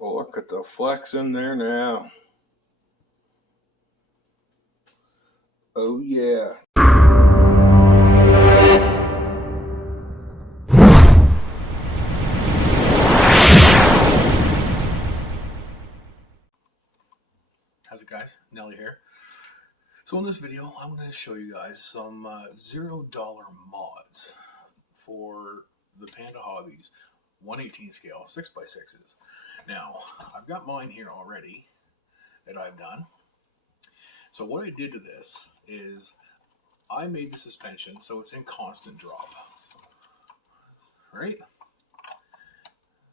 Well, look at the flex in there now. Oh yeah. How's it, guys? Nelly here. So in this video, I'm going to show you guys some $0 mods for the Panda Hobbies 1/18 scale 6x6s. Now, I've got mine here already that I've done. So what I did to this is I made the suspension so it's in constant drop. Right?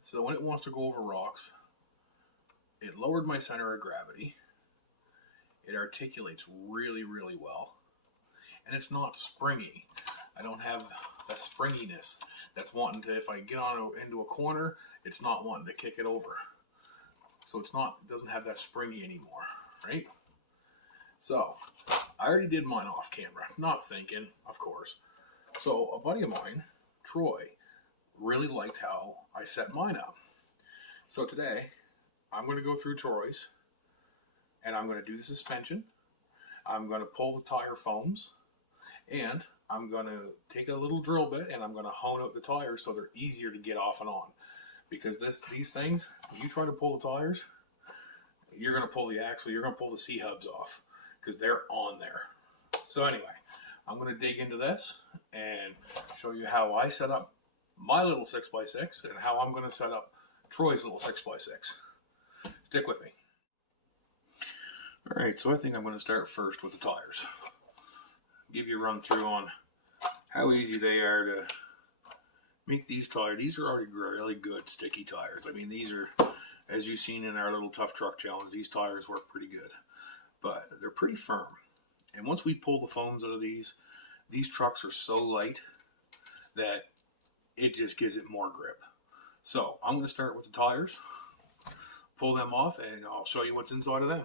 So when it wants to go over rocks, it lowered my center of gravity. It articulates really, really well. And it's not springy. I don't have that springiness that's wanting to, if I get into a corner, it's not wanting to kick it over. So it doesn't have that springy anymore, right? So I already did mine off camera, not thinking, of course. So a buddy of mine, Troy, really liked how I set mine up. So today I'm going to go through Troy's and I'm going to do the suspension. I'm going to pull the tire foams, and I'm going to take a little drill bit and I'm going to hone out the tires so they're easier to get off and on. Because these things, if you try to pull the tires, you're going to pull the axle, you're going to pull the C-hubs off because they're on there. So anyway, I'm going to dig into this and show you how I set up my little 6x6 and how I'm going to set up Troy's little 6x6. Stick with me. Alright, so I think I'm going to start first with the tires. Give you a run through on how easy they are to make these tires. These are already really good sticky tires. I mean, these are, as you've seen in our little tough truck challenge, these tires work pretty good. But they're pretty firm. And once we pull the foams out of these trucks are so light that it just gives it more grip. So I'm going to start with the tires, pull them off, and I'll show you what's inside of them.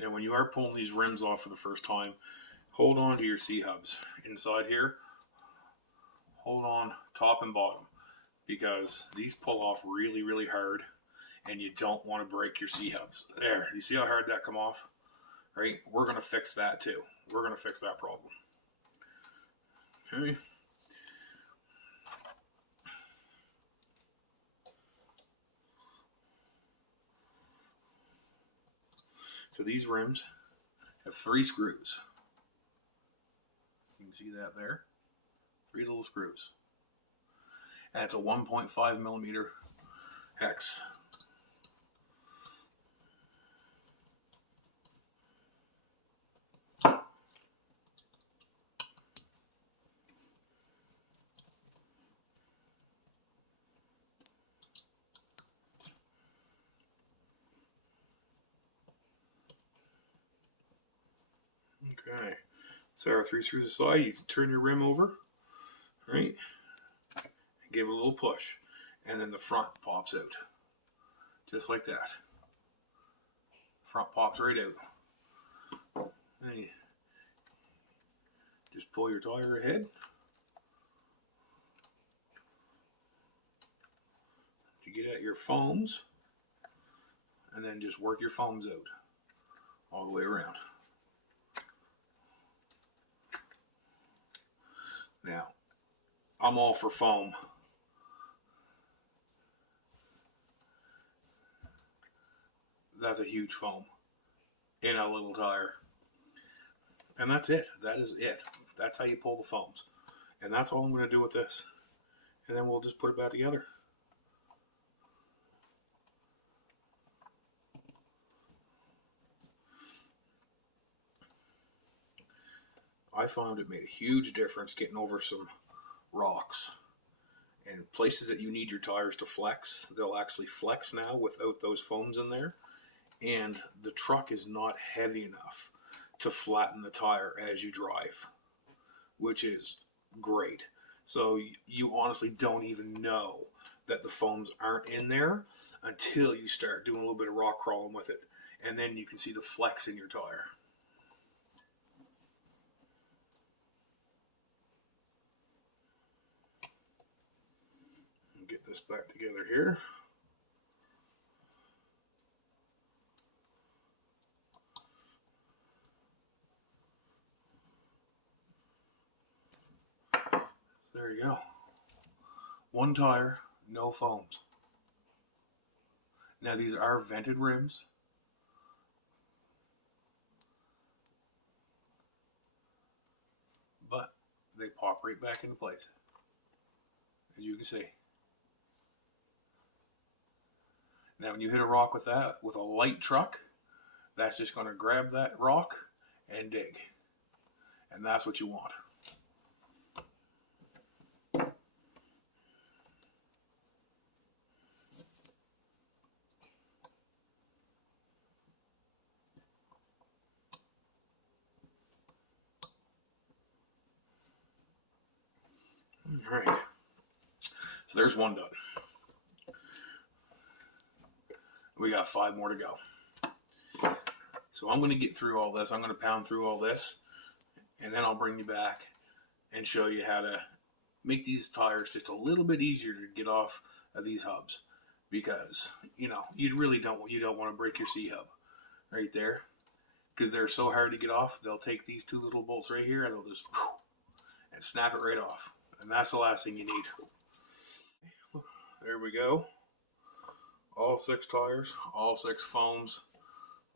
Now when you are pulling these rims off for the first time, hold on to your C-hubs. Inside here, hold on top and bottom because these pull off really, really hard and you don't want to break your C-hubs. There, you see how hard that come off? Right? We're going to fix that too. We're going to fix that problem. Okay. So these rims have 3 screws. You can see that there. 3 little screws. And it's a 1.5 millimeter hex. Okay, so our 3 screws aside, you turn your rim over, right, and give it a little push, and then the front pops out, just like that. Front pops right out. Then you just pull your tire ahead. You get at your foams, and then just work your foams out all the way around. Now, I'm all for foam. That's a huge foam in a little tire. And that's it. That is it. That's how you pull the foams. And that's all I'm going to do with this. And then we'll just put it back together. I found it made a huge difference getting over some rocks. And places that you need your tires to flex, they'll actually flex now without those foams in there. And the truck is not heavy enough to flatten the tire as you drive, which is great. So you honestly don't even know that the foams aren't in there until you start doing a little bit of rock crawling with it. And then you can see the flex in your tire. Get this back together here. There you go. One tire, no foams. Now these are vented rims. But they pop right back into place, as you can see. Now when you hit a rock with that, with a light truck, that's just going to grab that rock and dig. And that's what you want. All right. So there's one done. We got 5 more to go. So I'm going to get through all this. I'm going to pound through all this, and then I'll bring you back and show you how to make these tires just a little bit easier to get off of these hubs, because you don't want to break your C hub right there, because they're so hard to get off. They'll take these 2 little bolts right here and they'll just and snap it right off, and that's the last thing you need. There we go. All 6 tires, all 6 foams,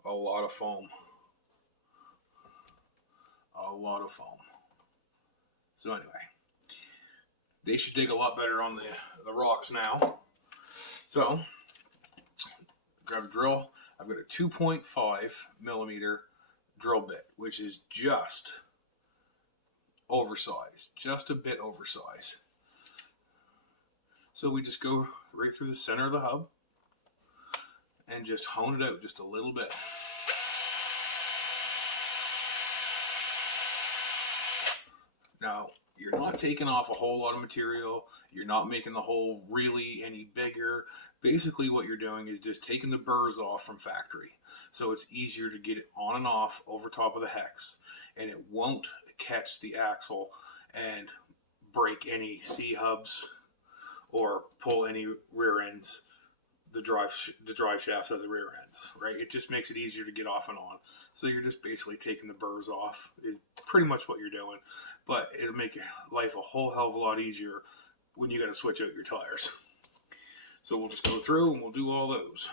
a lot of foam. A lot of foam. So anyway, they should dig a lot better on the rocks now. So, grab a drill. I've got a 2.5 millimeter drill bit, which is just oversized, just a bit oversized. So we just go right through the center of the hub and just hone it out just a little bit. Now, you're not taking off a whole lot of material. You're not making the hole really any bigger. Basically, what you're doing is just taking the burrs off from factory. So it's easier to get it on and off over top of the hex. And it won't catch the axle and break any C-hubs or pull any rear ends, the drive shafts of the rear ends, right? It just makes it easier to get off and on. So you're just basically taking the burrs off, is pretty much what you're doing. But it'll make your life a whole hell of a lot easier when you got to switch out your tires. So we'll just go through and we'll do all those.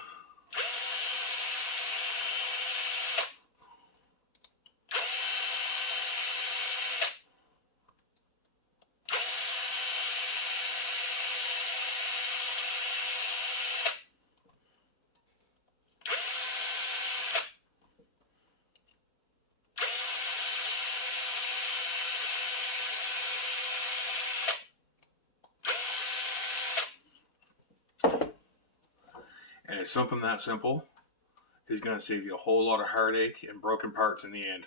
And it's something that simple is going to save you a whole lot of heartache and broken parts in the end.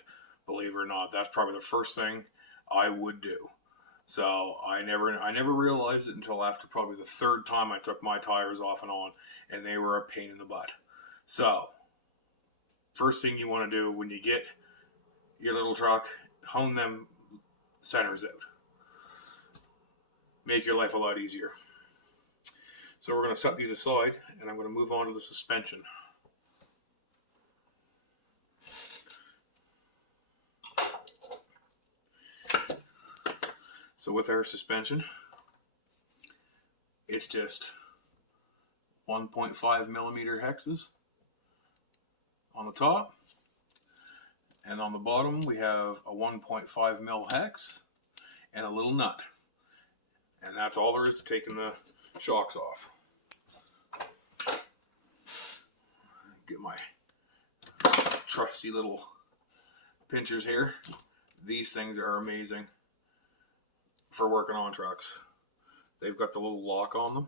Believe it or not, that's probably the first thing I would do. So I never realized it until after probably the 3rd time I took my tires off and on, and they were a pain in the butt. So first thing you want to do when you get your little truck, hone them centers out. Make your life a lot easier. So we're going to set these aside, and I'm going to move on to the suspension. So with our suspension, it's just 1.5 millimeter hexes on the top, and on the bottom we have a 1.5 mil hex and a little nut. And that's all there is to taking the shocks off. Get my trusty little pinchers here. These things are amazing for working on trucks. They've got the little lock on them,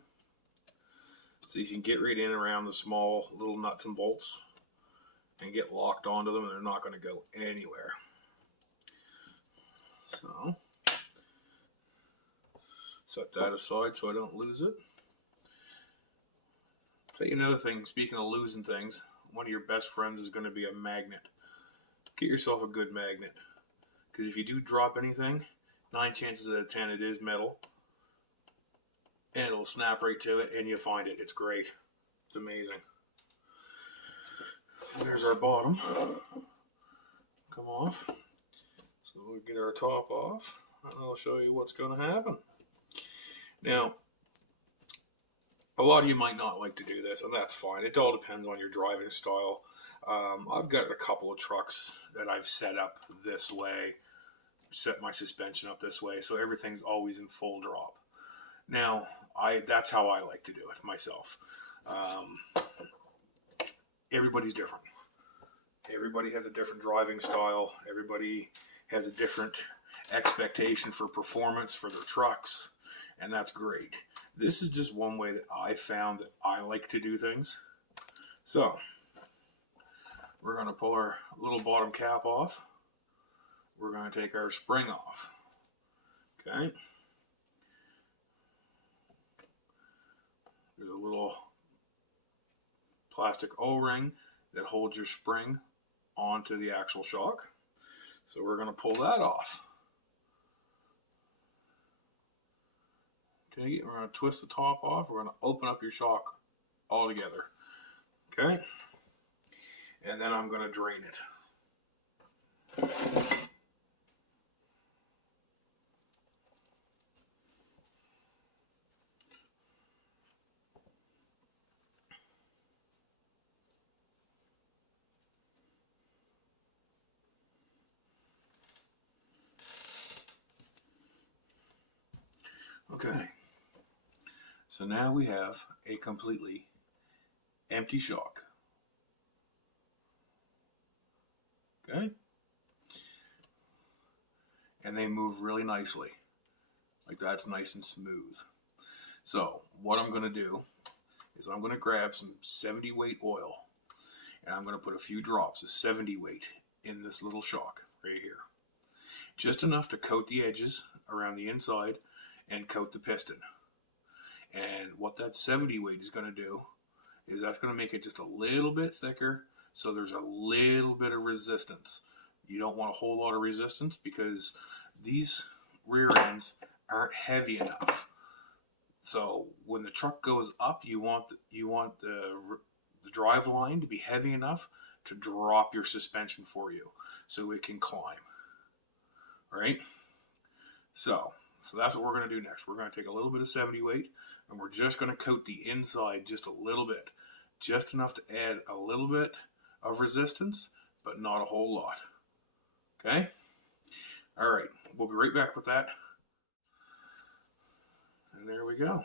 so you can get right in around the small little nuts and bolts and get locked onto them, and they're not going to go anywhere. So set that aside so I don't lose it. tell you another thing, speaking of losing things, one of your best friends is going to be a magnet. Get yourself a good magnet. Because if you do drop anything, 9 chances out of 10 it is metal. And it'll snap right to it and you'll find it. It's great. It's amazing. And there's our bottom. Come off. So we'll get our top off and I'll show you what's going to happen. Now, a lot of you might not like to do this, and that's fine. It all depends on your driving style. I've got a couple of trucks that I've set up this way, set my suspension up this way, so everything's always in full drop. Now, that's how I like to do it myself. Everybody's different. Everybody has a different driving style. Everybody has a different expectation for performance for their trucks, and that's great. This is just one way that I found that I like to do things. So, we're going to pull our little bottom cap off. We're going to take our spring off. Okay. There's a little plastic O-ring that holds your spring onto the actual shock. So we're going to pull that off. Okay, we're going to twist the top off. We're going to open up your shock all together. Okay? And then I'm going to drain it. Okay. So now we have a completely empty shock. Okay? And they move really nicely. Like that's nice and smooth. So what I'm going to do is I'm going to grab some 70 weight oil and I'm going to put a few drops of 70 weight in this little shock right here. Just enough to coat the edges around the inside and coat the piston. And what that 70 weight is going to do is that's going to make it just a little bit thicker so there's a little bit of resistance. You don't want a whole lot of resistance because these rear ends aren't heavy enough. So when the truck goes up, you want the drive line to be heavy enough to drop your suspension for you so it can climb. All right? So that's what we're going to do next. We're going to take a little bit of 70 weight and we're just going to coat the inside just a little bit. Just enough to add a little bit of resistance, but not a whole lot. Okay? All right. We'll be right back with that. And there we go.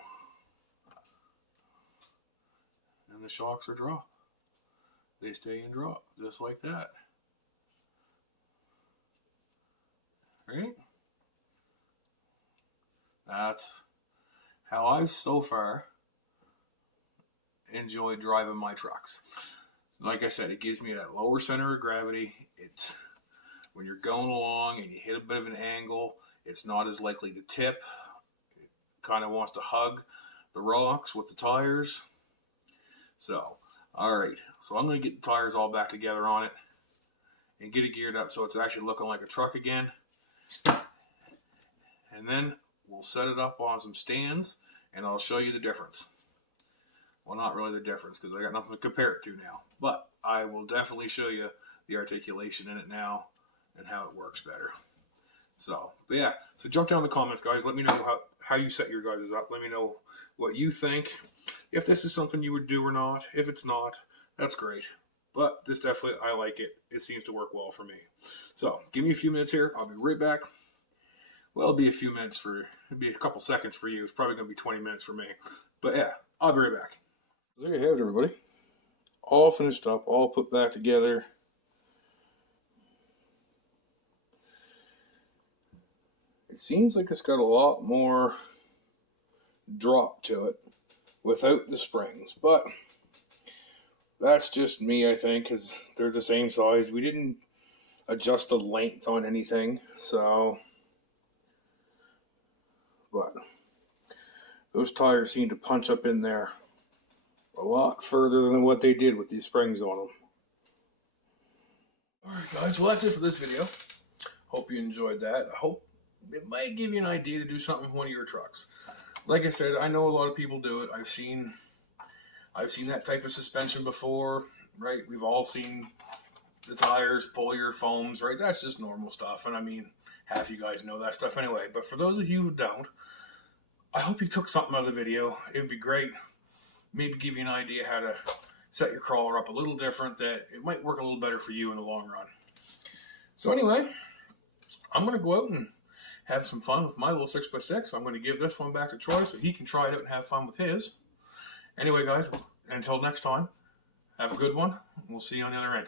And the shocks are drop. They stay in drop, just like that. Right? That's how I've so far enjoyed driving my trucks. Like I said, it gives me that lower center of gravity. It's when you're going along and you hit a bit of an angle, it's not as likely to tip. It kind of wants to hug the rocks with the tires. So, all right. So I'm going to get the tires all back together on it and get it geared up so it's actually looking like a truck again. And then we'll set it up on some stands and I'll show you the difference. Well, not really the difference because I got nothing to compare it to now. But I will definitely show you the articulation in it now and how it works better. So, but yeah. So jump down in the comments, guys. Let me know how you set your guys up. Let me know what you think. If this is something you would do or not. If it's not, that's great. But this definitely, I like it. It seems to work well for me. So, give me a few minutes here. I'll be right back. Well, it'll be a few minutes it'll be a couple seconds for you. It's probably going to be 20 minutes for me. But yeah, I'll be right back. There you have it, everybody. All finished up, all put back together. It seems like it's got a lot more drop to it without the springs, but that's just me, I think, because they're the same size. We didn't adjust the length on anything, so, but those tires seem to punch up in there a lot further than what they did with these springs on them. Alright guys, well that's it for this video. Hope you enjoyed that. I hope it might give you an idea to do something with one of your trucks. Like I said, I know a lot of people do it. I've seen that type of suspension before, right? We've all seen the tires pull your foams, right? That's just normal stuff. And I mean, half you guys know that stuff anyway. But for those of you who don't, I hope you took something out of the video. It would be great. Maybe give you an idea how to set your crawler up a little different, that it might work a little better for you in the long run. So anyway, I'm going to go out and have some fun with my little 6x6. I'm going to give this one back to Troy so he can try it out and have fun with his. Anyway, guys, until next time, have a good one. We'll see you on the other end.